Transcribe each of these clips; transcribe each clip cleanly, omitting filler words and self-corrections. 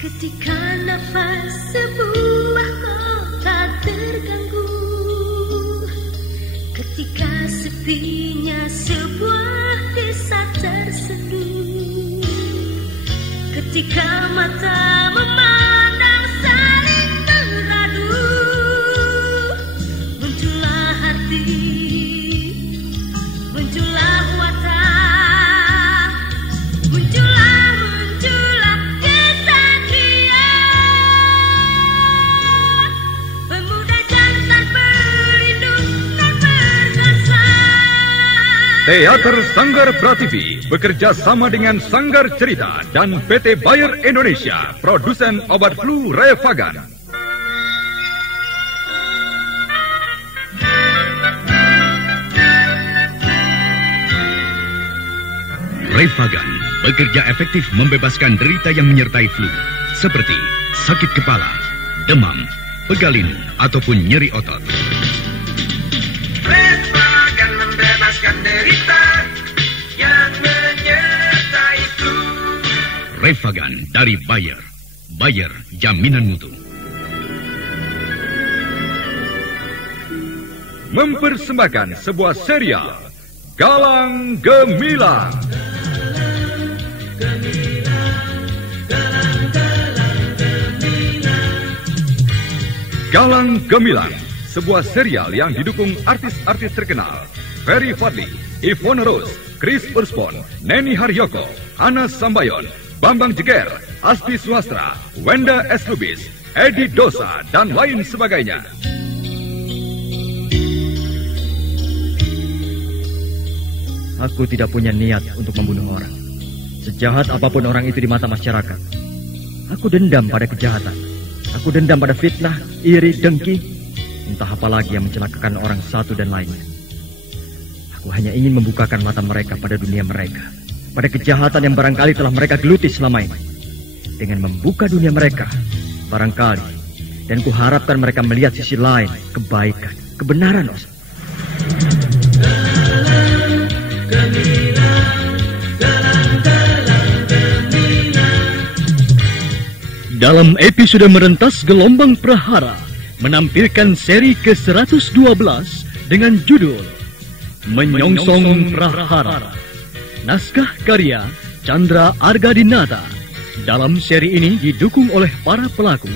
Ketika nafas sebuah kota terganggu, ketika sepinya sebuah desa terseduh, ketika mata memandang saling teradu, muncullah hati, muncullah watak, muncullah Teater Sanggar Prativi bekerja sama dengan Sanggar Cerita dan PT Bayer Indonesia, produsen obat flu Revagan. Revagan bekerja efektif membebaskan derita yang menyertai flu, seperti sakit kepala, demam, pegalinu, ataupun nyeri otot. Revagan membebaskan derita yang menyertai flu. Revagan dari Bayer. Bayer, jaminan mutu. Mempersembahkan sebuah serial, Galang Gemilang. Galang Gemilang, sebuah serial yang didukung artis-artis terkenal. Ferry Fadli, Ivone Rose, Chris Urspon, Neni Haryoko, Hana Sambayon, Bambang Jeger, Asti Suhastra, Wenda S. Lubis, Edi Dosa, dan lain sebagainya. Aku tidak punya niat untuk membunuh orang. Sejahat apapun orang itu di mata masyarakat, aku dendam pada kejahatan. Aku dendam pada fitnah, iri, dengki, entah apa lagi yang mencelakakan orang satu dan lainnya. Aku hanya ingin membukakan mata mereka pada dunia mereka, pada kejahatan yang barangkali telah mereka geluti selama ini. Dengan membuka dunia mereka, barangkali, dan kuharapkan mereka melihat sisi lain, kebaikan, kebenaran, Os. Dalam episode merentas Gelombang Prahara menampilkan seri ke-112 dengan judul Menyongsong Prahara. Naskah karya Chandra Argadinata. Dalam seri ini didukung oleh para pelaku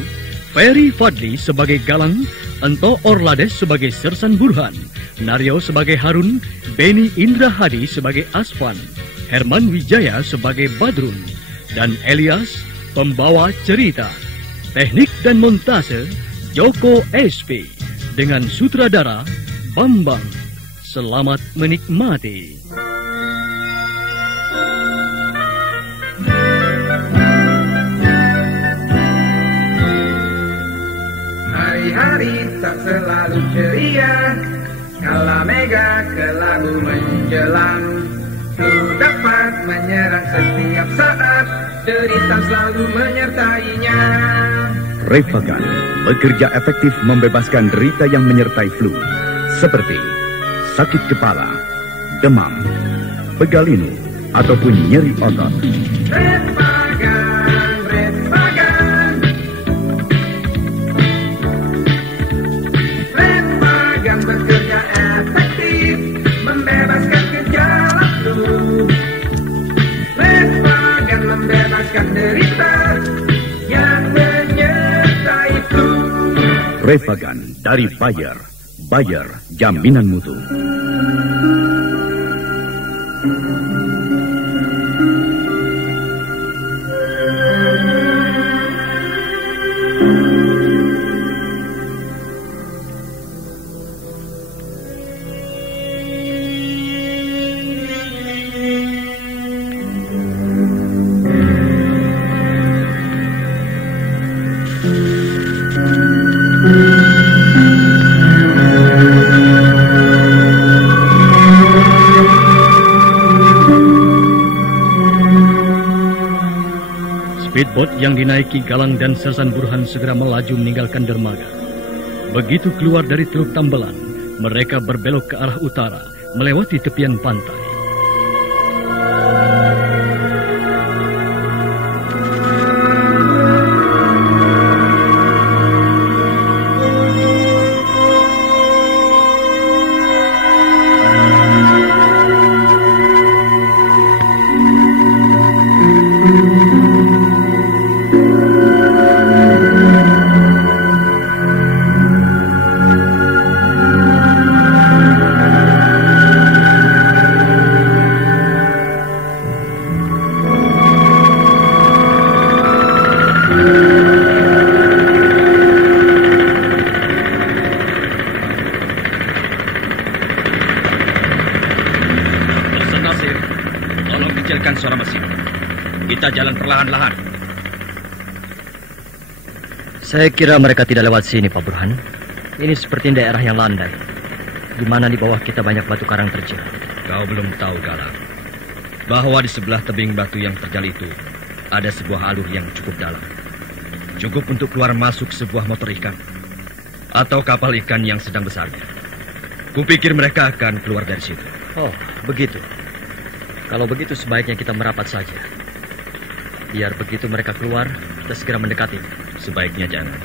Ferry Fadli sebagai Galang, Ento Orlades sebagai Sersan Burhan, Naryo sebagai Harun, Beni Indra Hadi sebagai Asvan, Herman Wijaya sebagai Badrun, dan Elias pembawa cerita. Teknik dan montase Joko SP dengan sutradara Bambang. Selamat menikmati. Hari-hari tak selalu ceria, kala mega kelabu menjelang. Flu dapat menyerang setiap saat, derita selalu menyertainya. Revagan bekerja efektif membebaskan derita yang menyertai flu, seperti sakit kepala, demam, pegalinu, ataupun nyeri otot. Revagan, Revagan. Revagan bekerja efektif membebaskan gejala flu. Revagan membebaskan derita yang menyertai flu. Revagan dari Bayer. Bayer, jaminan mutu. Speedboat yang dinaiki Galang dan Sersan Burhan segera melaju meninggalkan dermaga. Begitu keluar dari Teluk Tambelan, mereka berbelok ke arah utara, melewati tepian pantai. kita jalan perlahan-lahan. Saya kira mereka tidak lewat sini, Pak Burhan. Ini seperti daerah yang landai, di mana di bawah kita banyak batu karang terjal. Kau belum tahu, Galang, bahwa di sebelah tebing batu yang terjal itu ada sebuah alur yang cukup dalam. Cukup untuk keluar masuk sebuah motor ikan atau kapal ikan yang sedang besarnya. Kupikir mereka akan keluar dari situ. Oh, begitu. Kalau begitu sebaiknya kita merapat saja. Biar begitu mereka keluar, kita segera mendekati. Sebaiknya jangan.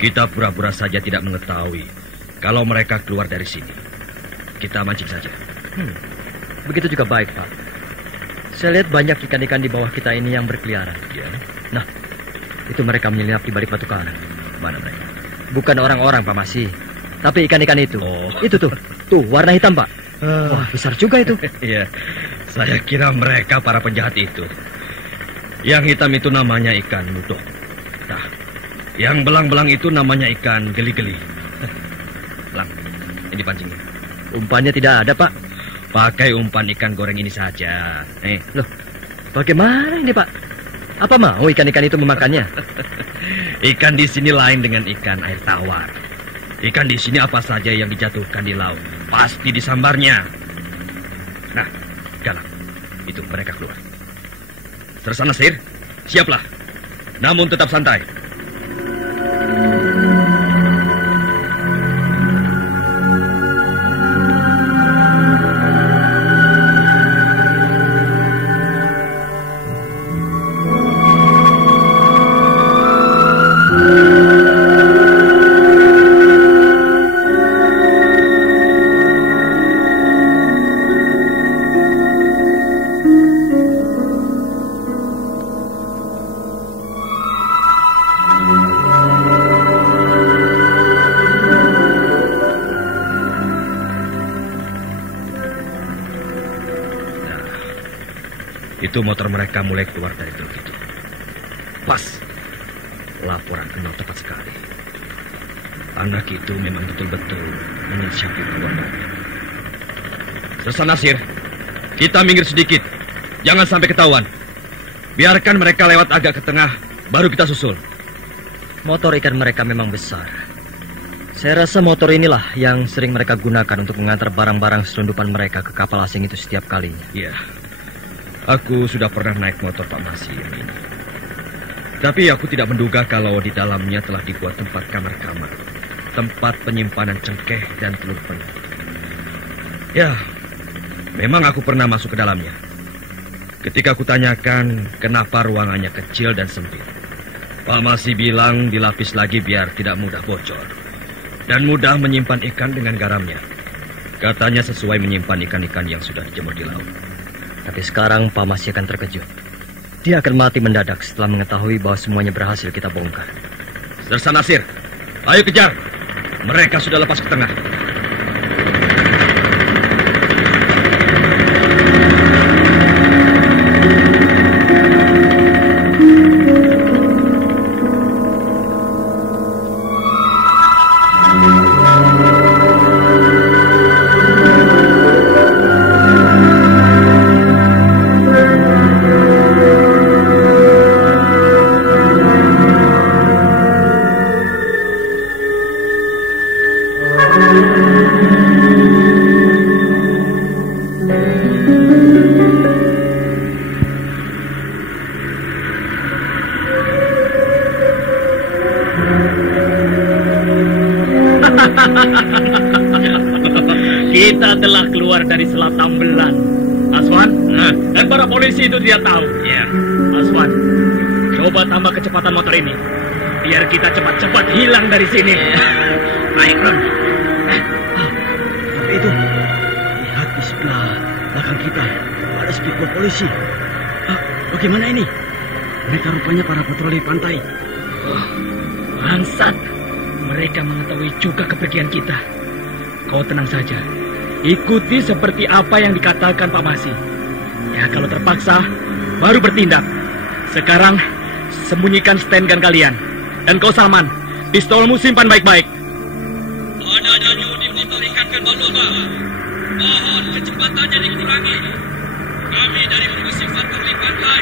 Kita pura-pura saja tidak mengetahui kalau mereka keluar dari sini. Kita mancing saja. Begitu juga baik, Pak. Saya lihat banyak ikan-ikan di bawah kita ini yang berkeliaran. Ya. Nah, itu mereka menyelinap di balik batu karang. Mana mereka? Bukan orang-orang, Pak Masih, tapi ikan-ikan itu. Oh. Itu tuh. Tuh, warna hitam, Pak. Wah, besar juga itu. Iya, saya kira mereka para penjahat itu. Yang hitam itu namanya ikan mudok. Nah, yang belang-belang itu namanya ikan geli-geli. Belang, ini pancingnya. Umpannya tidak ada, Pak. Pakai umpan ikan goreng ini saja. Loh, bagaimana ini, Pak? Apa mau ikan-ikan itu memakannya? Ikan di sini lain dengan ikan air tawar. Ikan di sini apa saja yang dijatuhkan di laut pasti disambarnya. Nah, Galang, itu mereka keluar. Sersana Sir, siaplah. Namun tetap santai. Itu motor mereka mulai keluar dari truk itu. Pas. Laporan Kenau tepat sekali. Anak itu memang betul-betul menyiasati perbuatannya. Sersana Nasir, kita minggir sedikit. Jangan sampai ketahuan. Biarkan mereka lewat agak ke tengah, baru kita susul. Motor ikan mereka memang besar. Saya rasa motor inilah yang sering mereka gunakan untuk mengantar barang-barang selundupan mereka ke kapal asing itu setiap kalinya. Iya. Aku sudah pernah naik motor Pak Masih yang ini. Tapi aku tidak menduga kalau di dalamnya telah dibuat tempat kamar-kamar, tempat penyimpanan cengkeh dan telur penyu. Ya, memang aku pernah masuk ke dalamnya. Ketika aku tanyakan kenapa ruangannya kecil dan sempit, Pak Masih bilang dilapis lagi biar tidak mudah bocor dan mudah menyimpan ikan dengan garamnya. Katanya sesuai menyimpan ikan-ikan yang sudah dijemur di laut. Tapi sekarang Pak Masih akan terkejut. Dia akan mati mendadak setelah mengetahui bahwa semuanya berhasil kita bongkar. Sersana Nasir, ayo kejar. Mereka sudah lepas ke tengah. Kita telah keluar dari Selat Tambelan. Aswan, dan para polisi itu dia tahu. Ya. Aswan, coba tambah kecepatan motor ini, biar kita cepat-cepat hilang dari sini. Baik, Ron. Tapi itu, lihat di sebelah belakang kita ada speedboat polisi. Bagaimana ini? Mereka rupanya para patroli pantai. Bangsat, mereka mengetahui juga kepergian kita. Kau tenang saja. Ikuti seperti apa yang dikatakan Pak Masih. Ya, kalau terpaksa, baru bertindak. Sekarang, sembunyikan stand gun kalian. Dan kau Salman, pistolmu simpan baik-baik. Ada di motor ikan Kalbaloba. Mohon kecepatannya dikurangi. Kami dari polisi patroli pantai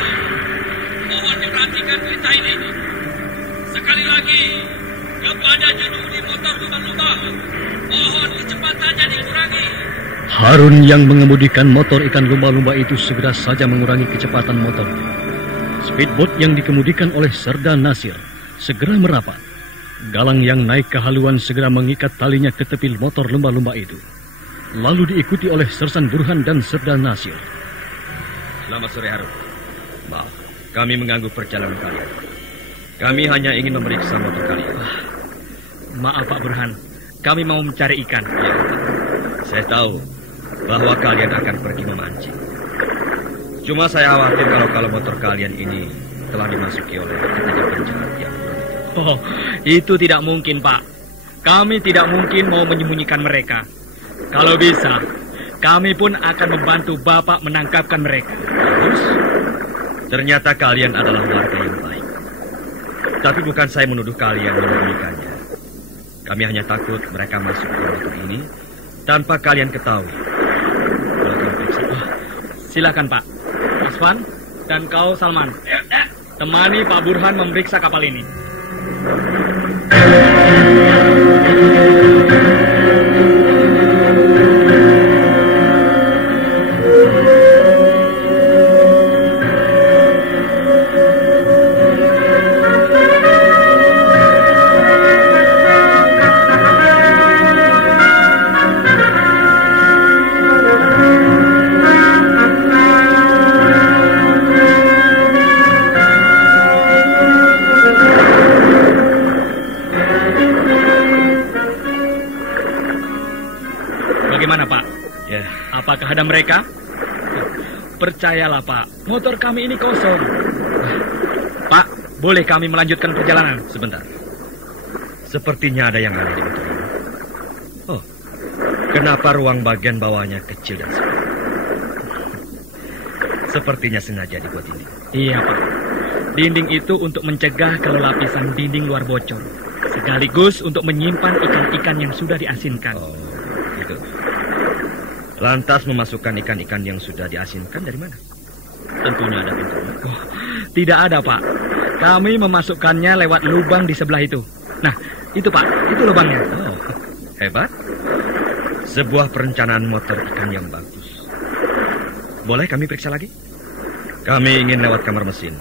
lagi kepada juru di motor lumba-lumba. Mohon kecepatannya dikurangi. Harun yang mengemudikan motor ikan lumba-lumba itu segera saja mengurangi kecepatan motor. Speedboat yang dikemudikan oleh Serda Nasir segera merapat. Galang yang naik ke haluan segera mengikat talinya ke tepi motor lumba-lumba itu. Lalu diikuti oleh Sersan Burhan dan Serda Nasir. Selamat sore, Harun. Maaf, kami mengganggu perjalanan kalian. Kami hanya ingin memeriksa motor kalian. Maaf Pak Burhan, kami mau mencari ikan. Ya, saya tahu bahwa kalian akan pergi memancing. Cuma saya khawatir kalau motor kalian ini telah dimasuki oleh ketiga penjahat yang buruk. Oh, itu tidak mungkin, Pak. Kami tidak mungkin mau menyembunyikan mereka. Kalau bisa, kami pun akan membantu Bapak menangkapkan mereka. Terus, ternyata kalian adalah warga yang baik. Tapi bukan saya menuduh kalian menyembunyikannya. Kami hanya takut mereka masuk ke motor ini tanpa kalian ketahui. Boleh kami periksa? Oh, silakan, Pak. Aswan dan kau, Salman. Temani Pak Burhan memeriksa kapal ini. Bagaimana, Pak? Ya. Apakah ada mereka? Percayalah, Pak. Motor kami ini kosong. Pak, boleh kami melanjutkan perjalanan? Sebentar. Sepertinya ada yang aneh di motor ini. Oh, kenapa ruang bagian bawahnya kecil dan sempit? Sepertinya sengaja dibuat ini. Iya, Pak. Dinding itu untuk mencegah kalau lapisan dinding luar bocor. Sekaligus untuk menyimpan ikan-ikan yang sudah diasinkan. Oh, gitu. Lantas memasukkan ikan-ikan yang sudah diasinkan dari mana? Tentunya ada pintunya. Oh, tidak ada, Pak. Kami memasukkannya lewat lubang di sebelah itu. Nah, itu, Pak. Itu lubangnya. Oh, hebat. Sebuah perencanaan motor ikan yang bagus. Boleh kami periksa lagi? Kami ingin lewat kamar mesin.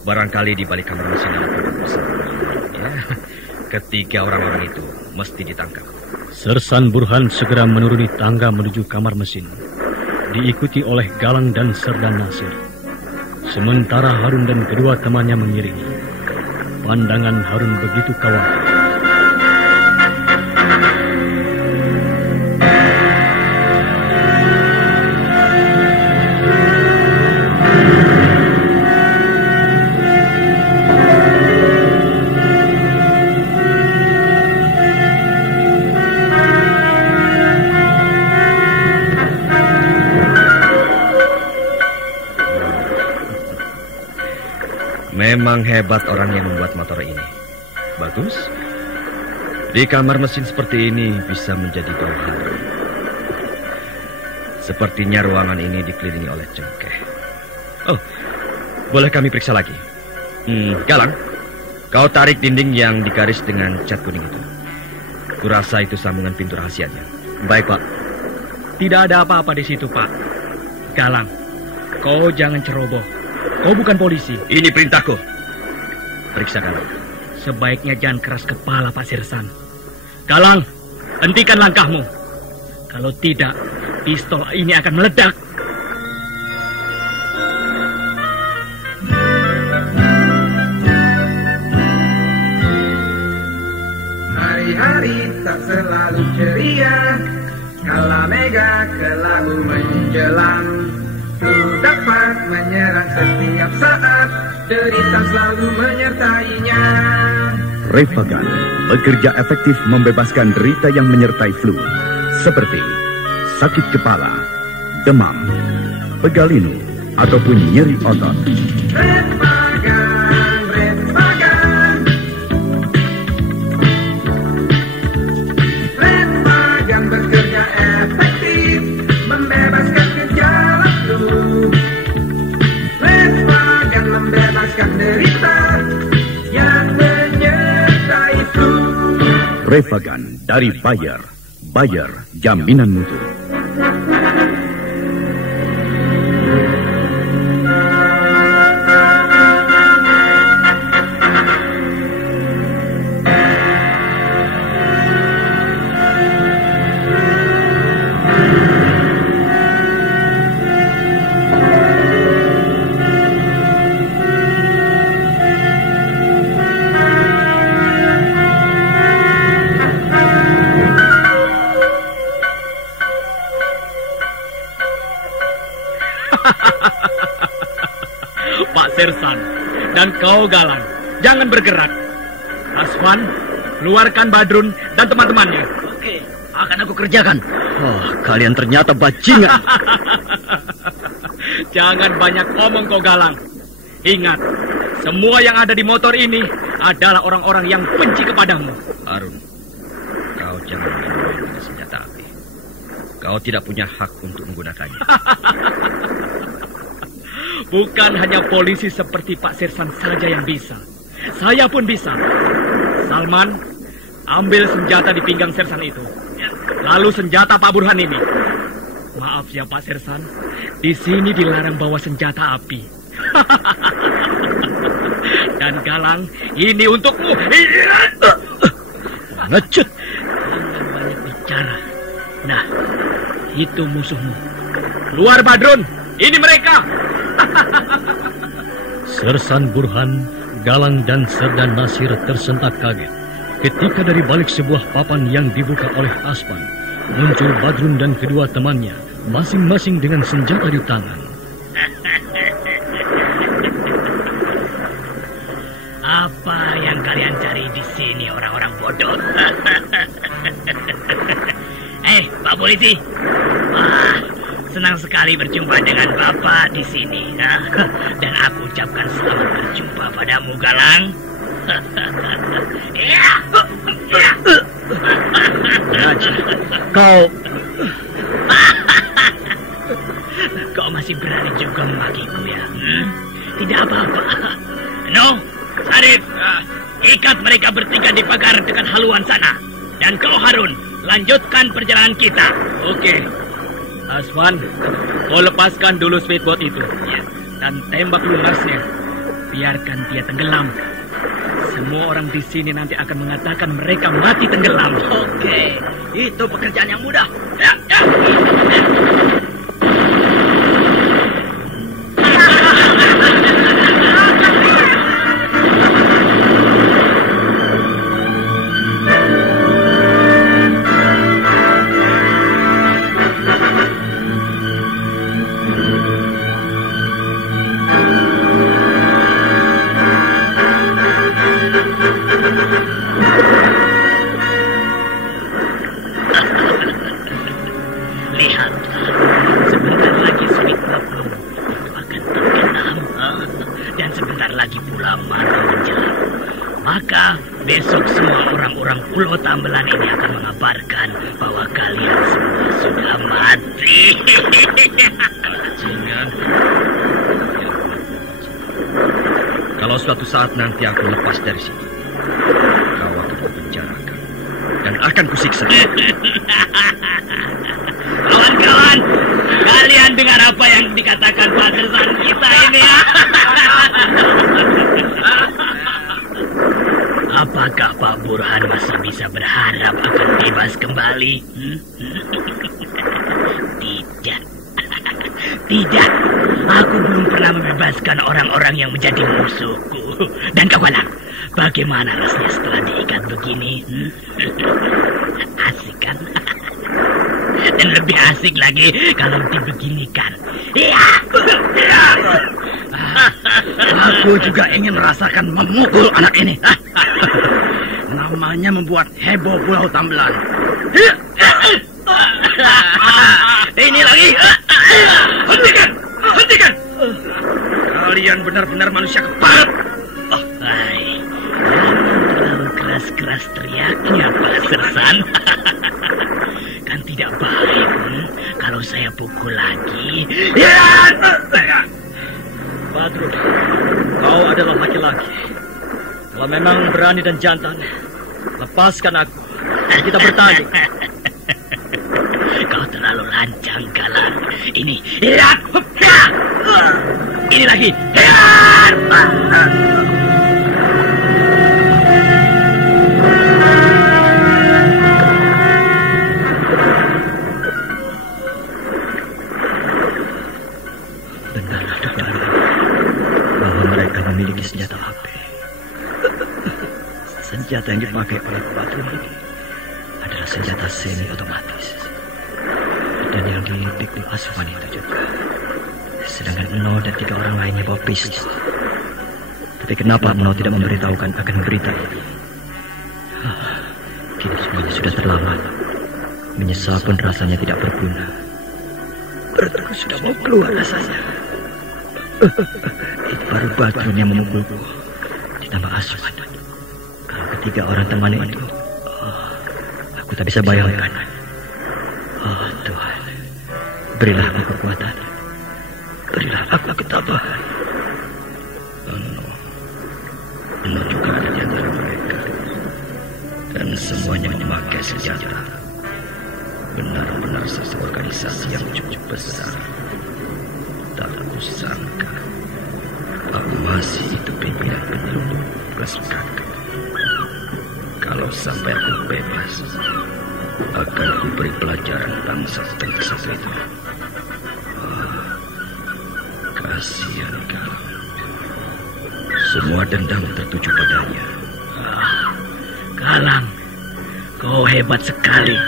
Barangkali di balik kamar mesin ada tempat bersembunyi. Ya, ketiga orang-orang itu mesti ditangkap. Sersan Burhan segera menuruni tangga menuju kamar mesin, diikuti oleh Galang dan Serda Nasir. Sementara Harun dan kedua temannya mengiringi. Pandangan Harun begitu khawatir. Memang hebat orang yang membuat motor ini. Bagus. Di kamar mesin seperti ini bisa menjadi bau harum. Sepertinya ruangan ini dikelilingi oleh cengkeh. Oh, boleh kami periksa lagi? Galang, kau tarik dinding yang digaris dengan cat kuning itu. Kurasa itu sambungan pintu rahasianya. Baik, Pak. Tidak ada apa-apa di situ, Pak. Galang, kau jangan ceroboh. Kau bukan polisi. Ini perintahku. Periksa Galang. Sebaiknya jangan keras kepala, Pak Sersan. Galang, hentikan langkahmu. Kalau tidak, pistol ini akan meledak. Hari-hari tak selalu ceria, kala mega kelabu menjelang. Ku dapat menyerang setiap saat, derita selalu menyertainya. Revagan bekerja efektif membebaskan derita yang menyertai flu, seperti sakit kepala, demam, pegalinu, ataupun nyeri otot. Revagan, Revagan. Revagan bekerja efektif, membebaskan gejala flu. Revagan membebaskan derita yang menyertai. Revagan dari Bayer. Bayer, jaminan mutu. Pak Sersan dan kau Galang, jangan bergerak. Aswan, keluarkan Badrun dan teman-temannya. Oke, akan aku kerjakan. Oh, kalian ternyata bajingan. Jangan banyak ngomong kau Galang. Ingat, semua yang ada di motor ini adalah orang-orang yang benci kepadamu. Harun, kau jangan main-main dengan senjata api. Kau tidak punya hak untuk menggunakannya. Bukan hanya polisi seperti Pak Sersan saja yang bisa. Saya pun bisa. Salman, ambil senjata di pinggang Sersan itu. Lalu senjata Pak Burhan ini. Maaf ya Pak Sersan, di sini dilarang bawa senjata api. Dan Galang, ini untukmu. Ngecut. Jangan banyak bicara. Nah, itu musuhmu. Keluar Badrun, ini mereka. Sersan Burhan, Galang dan Serdan Nasir tersentak kaget ketika dari balik sebuah papan yang dibuka oleh Aspan muncul Badrun dan kedua temannya, masing-masing dengan senjata di tangan. Apa yang kalian cari di sini, orang-orang bodoh? Pak Polisi. Wah, senang sekali berjumpa dengan Bapak di sini. Dan aku ucapkan selamat berjumpa padamu, Galang. Kau masih berani juga memakiku ya? Tidak apa-apa. No, Sarif, ikat mereka bertiga di pagar dekat haluan sana. Dan kau Harun, lanjutkan perjalanan kita. Oke. Aswan, kau lepaskan dulu speedboat itu. Ya. Dan tembak lunasnya. Biarkan dia tenggelam. Semua orang di sini nanti akan mengatakan mereka mati tenggelam. Oke, itu pekerjaan yang mudah. Ya. Besok semua orang-orang Pulau Tambelan ini akan mengabarkan bahwa kalian semua sudah mati. Bajingan. Kalau suatu saat nanti aku lepas dari sini, kau akan kupenjarakan dan akan kusiksa. Kawan-kawan, kalian dengar apa yang dikatakan Pak Sersan kita ini ya? Apakah Pak Burhan masih bisa berharap akan bebas kembali? Tidak. Tidak. Aku belum pernah membebaskan orang-orang yang menjadi musuhku. Dan kau Galang, bagaimana rasanya setelah diikat begini? Asik kan? Dan lebih asik lagi kalau dibeginikan. Iya. Aku juga ingin merasakan memukul anak ini. Namanya membuat heboh Pulau Tambelan. Ini lagi. Hentikan! Hentikan! Kalian benar-benar manusia keparat. Jangan terlalu keras-keras teriaknya, Pak Sersan. Kan tidak baik kalau saya pukul lagi. Badrun, kau adalah laki-laki. Kalau memang berani dan jantan, lepaskan aku. Kita bertanding. Kau terlalu lancang, Galang. Ini, lihat. Ini lagi. Benarlah dugaan bahwa mereka memiliki senjata api. Senjata yang dipakai oleh batu ini adalah senjata semi-otomatis. Dan yang dipikul Aswan itu juga. Sedangkan Eno dan 3 orang lainnya bawa pistol. Tapi kenapa Eno tidak memberitahukan akan berita ini? Kini semuanya sudah terlambat. Menyesal pun rasanya tidak berguna. Perutku sudah mau keluar rasanya. Itu baru Badrun yang memukulku. Ditambah Aswan. Kalau ketiga orang temannya itu, aku tak bisa bayangkan. Oh Tuhan, berilah aku kekuatan. Berilah aku ketabahan. Eno juga ada di antara mereka. Dan semuanya memakai senjata. Benar-benar satu organisasi yang cukup besar. Tak kusangka Pak Masih itu pimpinan penyelundup plus kakak. Kalau sampai aku bebas, akan aku beri pelajaran bangsa satu itu. Kasihan Galang. Semua dendam tertuju padanya. Galang, kau hebat sekali.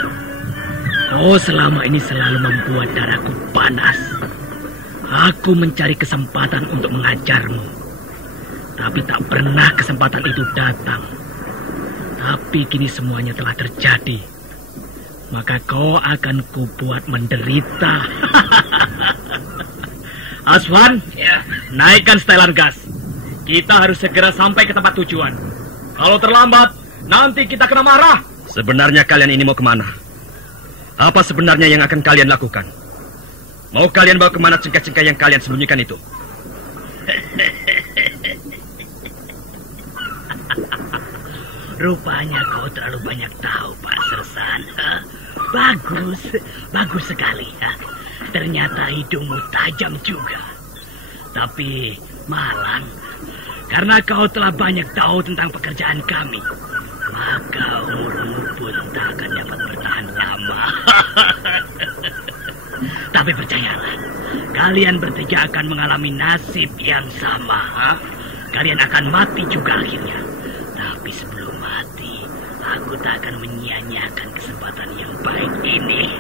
Kau selama ini selalu membuat darahku panas. Aku mencari kesempatan untuk mengajarmu. Tapi tak pernah kesempatan itu datang. Tapi kini semuanya telah terjadi. Maka kau akan kubuat menderita. Aswan, naikkan setelan gas. Kita harus segera sampai ke tempat tujuan. Kalau terlambat, nanti kita kena marah. Sebenarnya kalian ini mau kemana? Apa sebenarnya yang akan kalian lakukan? Mau kalian bawa kemana cengkeh-cengkeh yang kalian sembunyikan itu? Rupanya kau terlalu banyak tahu, Pak Sersan. Bagus sekali. Ternyata hidungmu tajam juga. Tapi malang, karena kau telah banyak tahu tentang pekerjaan kami, maka umurmu pun tak akan dapat bertahan lama. Tapi percayalah, kalian bertiga akan mengalami nasib yang sama. Kalian akan mati juga akhirnya. Tapi sebelum mati, aku tak akan menyia-nyiakan kesempatan yang baik ini.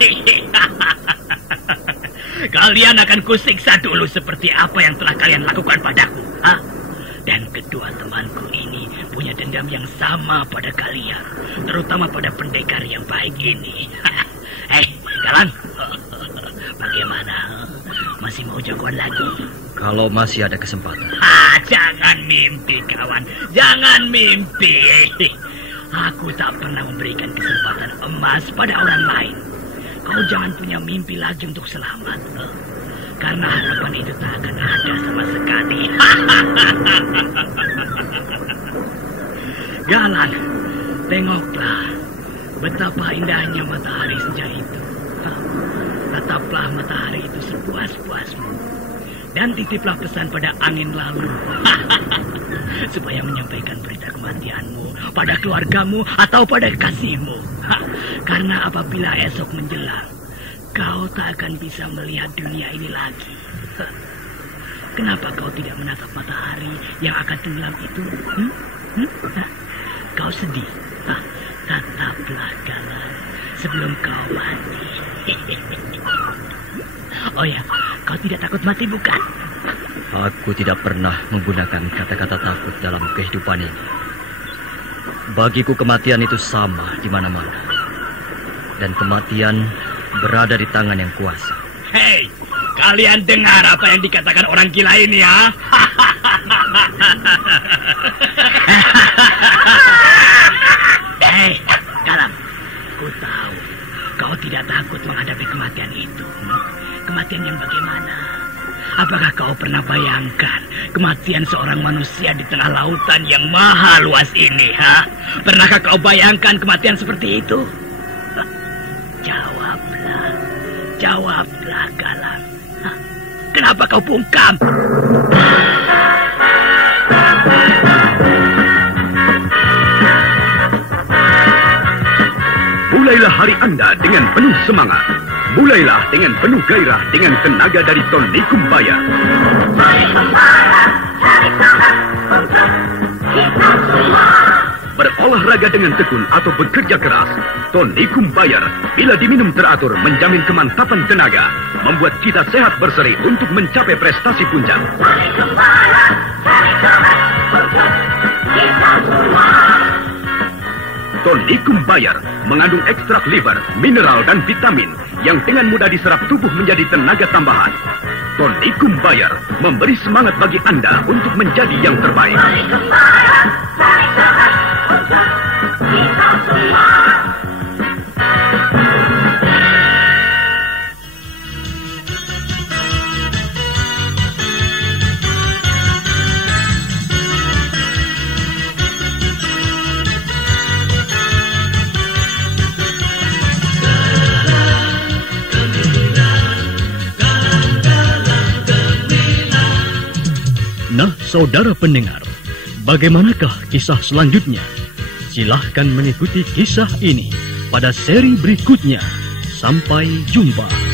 Kalian akan kusiksa dulu seperti apa yang telah kalian lakukan padaku. Dan kedua temanku ini punya dendam yang sama pada kalian, terutama pada pendekar yang baik ini. Galang, bagaimana? Masih mau jagoan lagi? Kalau masih ada kesempatan. Jangan mimpi, kawan. Jangan mimpi. Aku tak pernah memberikan kesempatan emas pada orang lain. Kau jangan punya mimpi lagi untuk selamat. Karena harapan itu tak akan ada sama sekali. Galang, tengoklah betapa indahnya matahari senja itu. Tetaplah matahari itu sepuas-puasmu. Dan titiplah pesan pada angin lalu. Supaya menyampaikan berita kematianmu pada keluargamu atau pada kekasihmu. Karena apabila esok menjelang, kau tak akan bisa melihat dunia ini lagi. Kenapa kau tidak menatap matahari yang akan tenggelam itu? Kau sedih? Tataplah Galang sebelum kau mati. Oh ya, kau tidak takut mati bukan? Aku tidak pernah menggunakan kata-kata takut dalam kehidupan ini. Bagiku kematian itu sama di mana-mana. Dan kematian berada di tangan yang kuasa. Hei, kalian dengar apa yang dikatakan orang gila ini ya? Hei, Galang, ku tahu kau tidak takut menghadapi kematian itu. Kematian yang bagaimana? Apakah kau pernah bayangkan kematian seorang manusia di tengah lautan yang maha luas ini, ha? Pernahkah kau bayangkan kematian seperti itu? Jawablah, Galang. Kenapa kau bungkam? Mulailah hari Anda dengan penuh semangat. Mulailah dengan penuh gairah dengan tenaga dari Tony Kumbaya. Berolahraga dengan tekun atau bekerja keras, Tony Kumbaya bila diminum teratur menjamin kemantapan tenaga, membuat kita sehat berseri untuk mencapai prestasi puncak. Tony Kumbaya mengandung ekstrak liver, mineral dan vitamin yang dengan mudah diserap tubuh menjadi tenaga tambahan. Tony Kumbaya memberi semangat bagi Anda untuk menjadi yang terbaik. Nah, saudara pendengar, bagaimanakah kisah selanjutnya? Silahkan mengikuti kisah ini pada seri berikutnya. Sampai jumpa.